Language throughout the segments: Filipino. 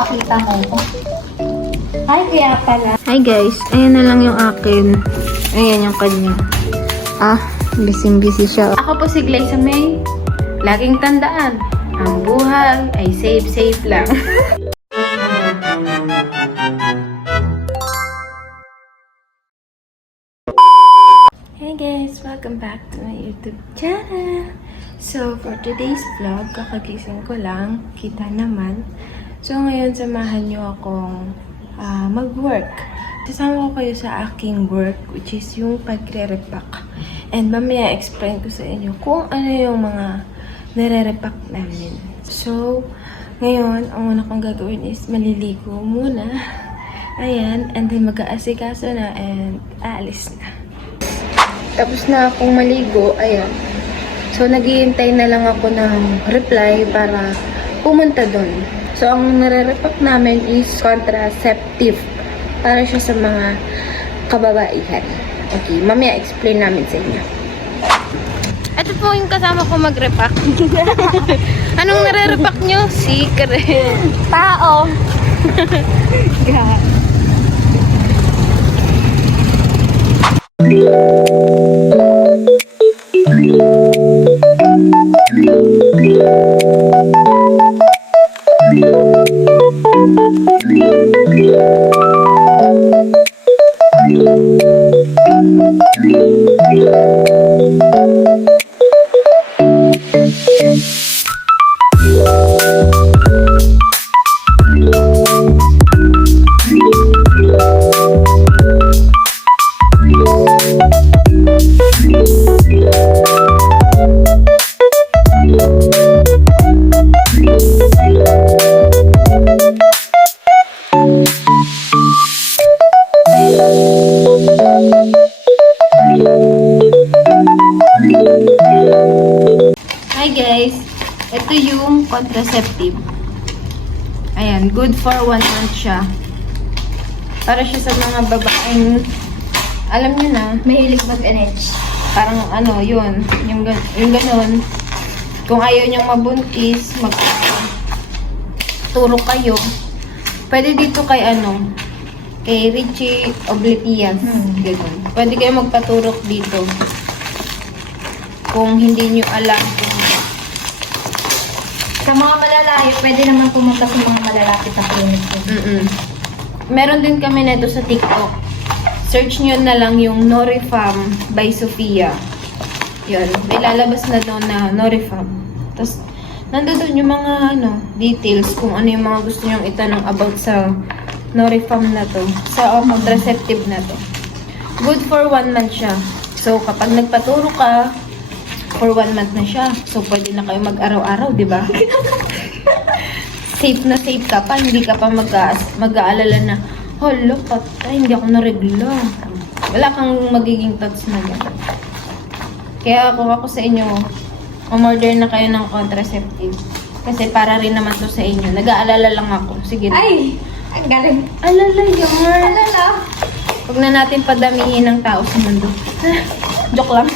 papakita mo. Ay, kaya pala. Hi guys, ayan na lang yung akin. Ayan yung kanya. Busy siya. Ako po si Glayza May. Laging tandaan, ang buhay ay safe lang. Hey guys, welcome back to my YouTube channel. So, for today's vlog, kakagising ko lang. Kita naman. So, ngayon samahan nyo akong mag-work. Kasama ko kayo sa aking work, which is yung pagre-repack. And mamaya explain ko sa inyo kung ano yung mga nare-repack namin. So, ngayon, ang una kong gagawin is maliligo muna. Ayan, and then mag-aasikaso na and aalis na. Tapos na akong maligo, ayan. So, naghihintay na lang ako ng reply para pumunta doon. So, ang nare-repack namin is contraceptive. Para siya sa mga kababaihan. Okay, mamaya explain namin sa inyo. Ito po yung kasama ko mag-repack. Anong nare-repack nyo? Secret. Tao. Hi guys, ito yung contraceptive. Ayan, good for 1 month siya. Para siya sa mga babaeng, alam niyo na, Mahilig mag-NH. parang ano, yun, yung ganun. Kung ayaw niyang mabuntis, turok kayo. Pwede dito kay kay Richie Obletias. Ganun. Pwede kayo magpaturok dito. Kung hindi niyo alam kung Sa mga malalayo, pwede naman pumunta sa mga malalapit na clinic. meron din kami nito sa TikTok. Search nyo na lang yung Norifam by Sofia. Yun. May lalabas na doon na Norifam. Tapos, nandoon yung mga details kung ano yung mga gusto nyong itanong about sa Norifam na to. Sa contraceptive na to. Good for 1 month siya. So, kapag nagpaturo ka, for 1 month na siya. So, pwede na kayo mag-araw-araw, di ba? Safe na safe ka pa. Hindi ka pa mag-aalala na, hala, patay, hindi ako naregla. Wala kang magiging thoughts na gano'n. Kaya kung ako sa inyo, umorder na kayo ng contraceptive. Kasi para rin naman to sa inyo. Nag-aalala lang ako. Sige na. Ay! Ang galing. Alala, yamar. Alala. Huwag na natin padamihin ng tao sa mundo. Joke lang.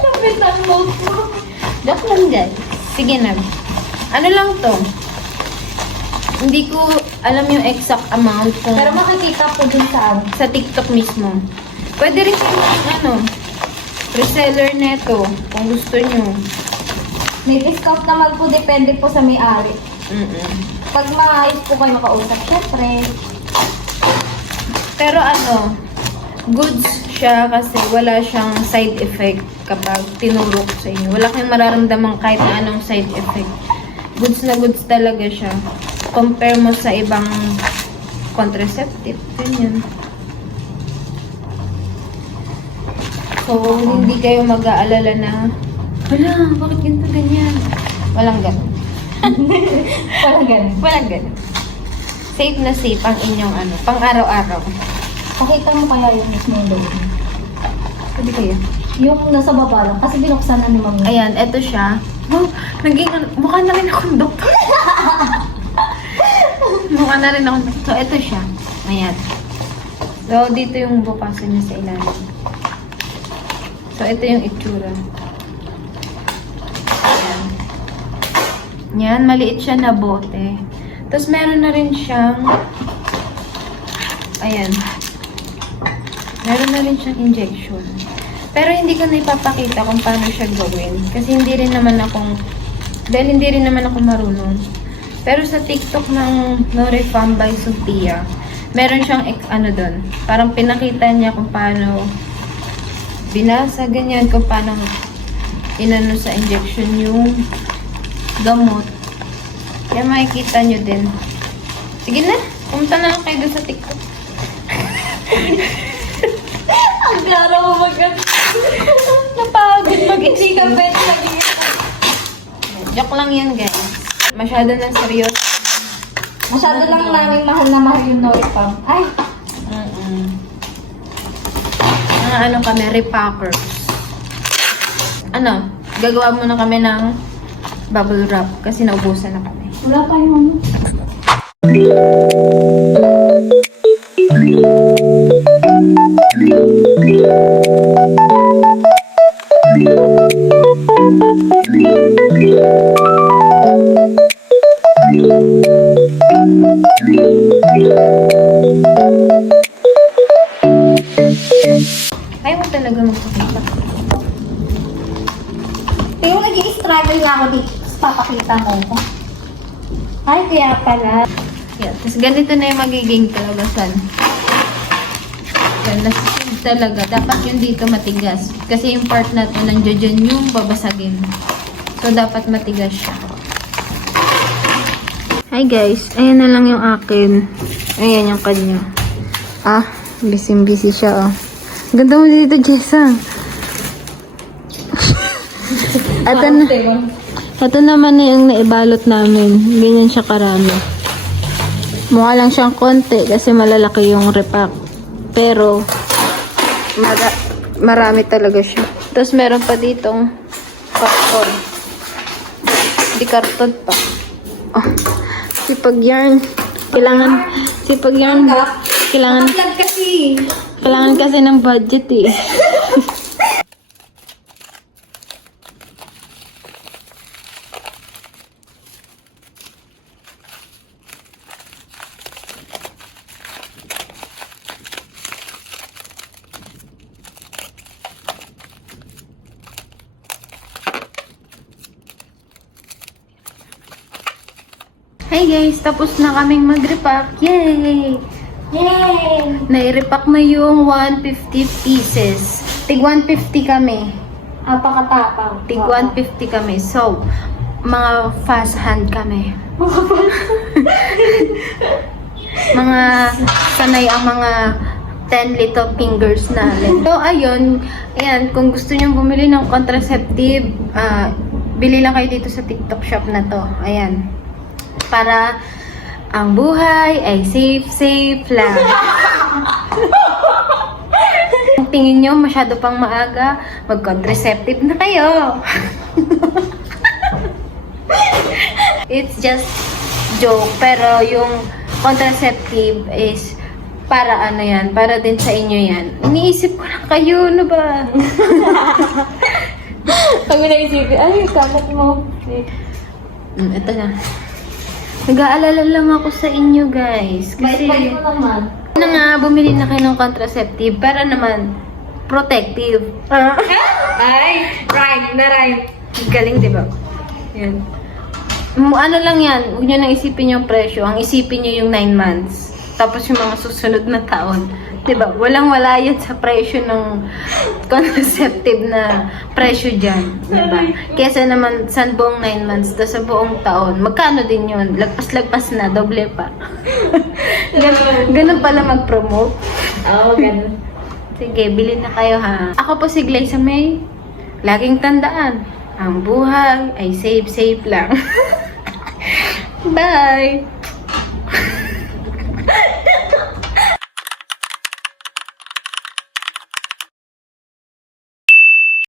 Napitan mo po. Joke lang dyan. Sige na. Ano lang to? Hindi ko alam yung exact amount kung Pero makikita po dun sa TikTok mismo. Pwede rin kayo reseller neto kung gusto nyo. May discount naman po, depende po sa may-ari. Pag maayos po kayo makausap, syempre. Pero goods siya kasi wala siyang side effect kapag tinurok sa inyo. Wala kayong mararamdaman kahit na anong side effect. Goods na goods talaga siya. Compare mo sa ibang contraceptive. Ganyan. So, hindi kayo mag-aalala na, wala, bakit ganito ganyan? Walang ganun. Walang ganun. Walang ganun. Safe na safe ang inyong pang araw-araw. Pakita mo kaya yung mismo yung loob. Sabi kayo. Yung nasa baba lang, kasi binuksan na ni Mami. Ayan, eto siya. Oh, mukha na rin akong doktor. Mukha na rin akong doktor. So, eto siya. Ayan. So, dito yung bukasan niya sa ilalim. So, ito yung itsura. Ayan. Yan, maliit siya na bote. Tapos meron na rin siyang, ayan, meron na rin siyang injection. Pero hindi ko na ipapakita kung paano siya gawin. Kasi hindi rin naman ako marunong. Pero sa TikTok ng Norifam by Sophia, meron siyang doon. Parang pinakita niya kung paano binasa, ganyan, kung paano inano sa injection yung gamot. Kaya makikita nyo din. Sige na, pumunta na lang kayo doon sa TikTok. Ang klaro mo Napagod Hindi ka pwede maging Joke lang yan, guys. Masyado nang seryoso. Masyado lang namin mahal na mahal yung Norifam. Ay! Mga ano kami, repackers. Gagawa muna kami ng bubble wrap kasi naubusan na kami. Wala tayong ano. Ayaw mo talaga magpakita. Pero nag-i-struggle na ako dito. Papakita mo ko. Ay, kaya pala. Yeah, tapos ganito na yung magiging kalagasan. Yan, nasa talaga. Dapat yung dito matigas. Kasi yung part na ito, nandiyan yung babasagin. So, dapat matigas siya. Hi guys, ayan na lang yung akin. Ayan yung kanya. Busy siya Ganda mo dito, Jessa. Ito naman na yung naibalot namin. Ganyan siya karami. Mukha lang siyang konti kasi malalaki yung repack. Pero, marami talaga siya. Tapos meron pa ditong karton. Di karton pa. Sipag yarn. Kailangan kasi ng budget Hey guys, tapos na kaming mag-repack. Yay! Yay! Nai-repack na yung 150 pieces. Tig 150 kami. Apakatapang. Tig 150 kami. So, mga fast hand kami. Mga sanay ang mga 10 little fingers namin. So, ayun. Ayan, kung gusto nyo bumili ng contraceptive, bili lang kayo dito sa TikTok shop na to. Ayan. Para ang buhay ay safe lang. Kung tingin nyo masyado pang maaga, mag-contraceptive na kayo. It's just joke. Pero yung contraceptive is para para din sa inyo yan. Iniisip ko lang kayo, ano ba? Kami naisipin, ay, kamat mo. Ito na. Nag-aalala lang ako sa inyo, guys. Kasi, Bait mo naman. bumili na kayo ng contraceptive para naman protective. Ay, rhyme. Galing, di ba? Yan. Ano lang yan, huwag nyo nang isipin yung presyo. Ang isipin nyo yung 9 months. Tapos yung mga susunod na taon. Diba? Walang-wala yan sa presyo ng contraceptive na presyo dyan. Diba? Kesa naman sa buong 9 months, tapos sa buong taon, magkano din yun? Lagpas-lagpas na, doble pa. Ganun pala mag-promote. Oo, ganun. Sige, bilhin na kayo ha. Ako po si Glayza May. Laging tandaan, ang buhay ay safe lang. Bye!